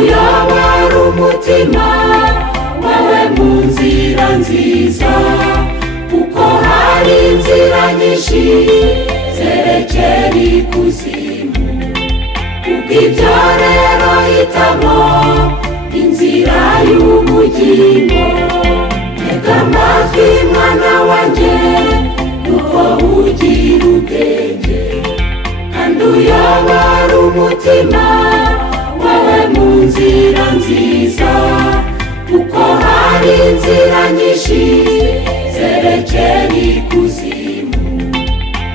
uyobora umutima wawe mu nzira nziza, kuko hari inzira nyinshi zerekera ikuzimu. Kubw'ibyo rero hitamo inzira y'ubugingo. Tega amatwi mwana wanjye, kuko ugira ubwenge, kandi uyobora umutima wawe mu nzira nziza, kuko hari inzira nyinshi zerekera ikuzimu.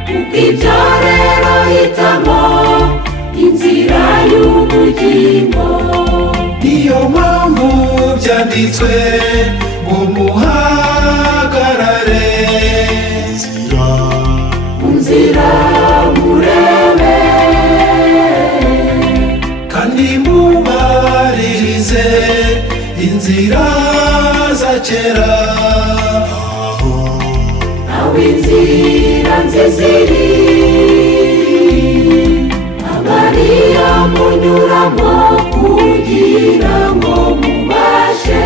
Kubw'ibyo rero hitamo inzira y'ubugingo. Niyo mpamvu byanditswe ngo muhagarare mu nzira murebe, kandi mubaririze inzira za kera, aho inzira nziza iri aba ariyo munyuramo, kugira ngo mubashe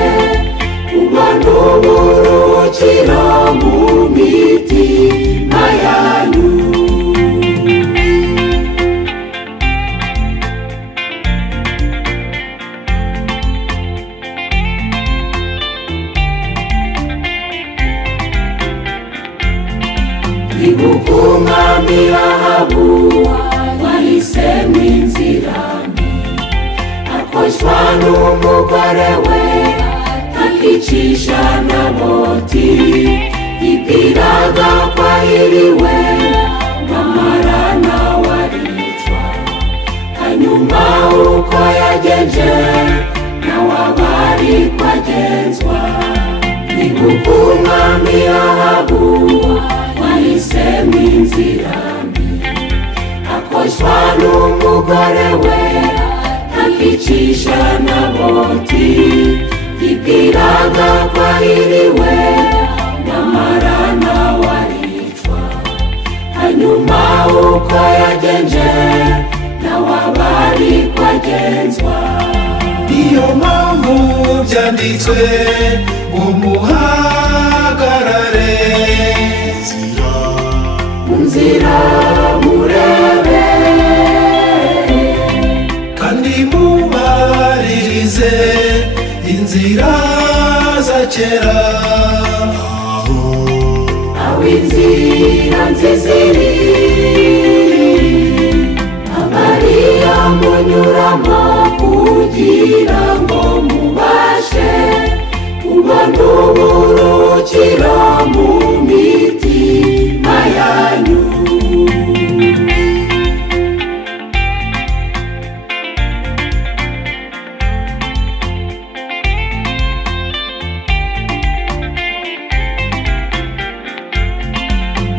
kubona uburuhukiro mu mitima yanyu. Ibuka umwami Ahabu wahisemo inzira mbi, akoshwa n'umugore we akicisha Naboti. Yibwiraga ko ahiriwe, nyamara nawe aricwa. Hanyuma uko yagenje nawe aba ariko agenzwa. Ibuka umwami Ahabu wahisemo inzira mbi, akoshwa n'umugore we akicisha Naboti. Yibwiraga ko ahiriwe, nyamara nawe aricwa. Hanyuma uko yagenje nawe aba ariko agenzwa. niyo mpamvu byanditswe ngo muhagarare mu nzira murebe, kandi mubaririze inzira za kera, aho inzira nziza iri aba ariyo munyuramo, kugira ngo mubashe kubona uburuhukiro mu mitima yanyu.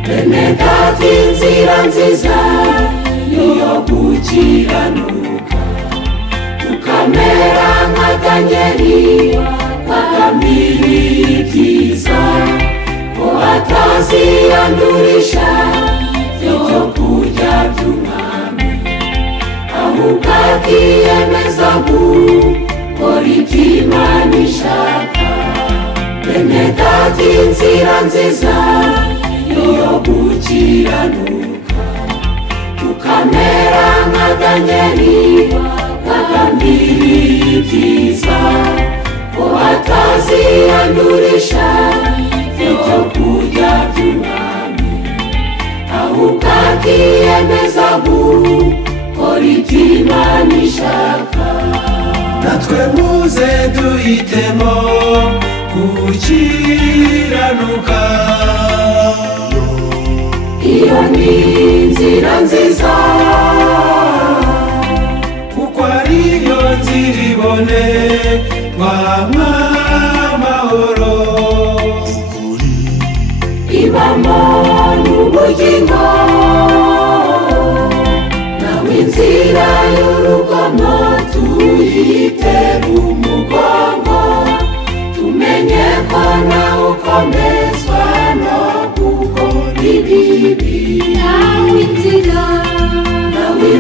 Bene data, inzira nziza niyo gukiranuka, tukamera nka Danyeli wagamiriye ibyiza, ko ataziyandurisha ibyo kurya by'umwami, ahubwo akiyemeza gukora ibyo Imana ishaka. Bene data, inzira nziza niyo gukiranuka, tukamera nka Danyeli wagamiriye ibyiza, ko ataziyandurisha ibyo kurya by'umwami, ahubwo akiyemeza gukora ibyo Imana ishaka. natwe muze duhitemo gukiranuka, iyo ni inzira nziza, kuko ariyo nzira ibone twamahoro, ibamo n'ubugingo. Nawe inzira y'urugomo tuyitera umugongo, tumenye ko nawe ukomezwa no gukora ibibi.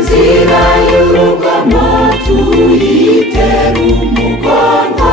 inzira y'urugomo tuyitera umugongo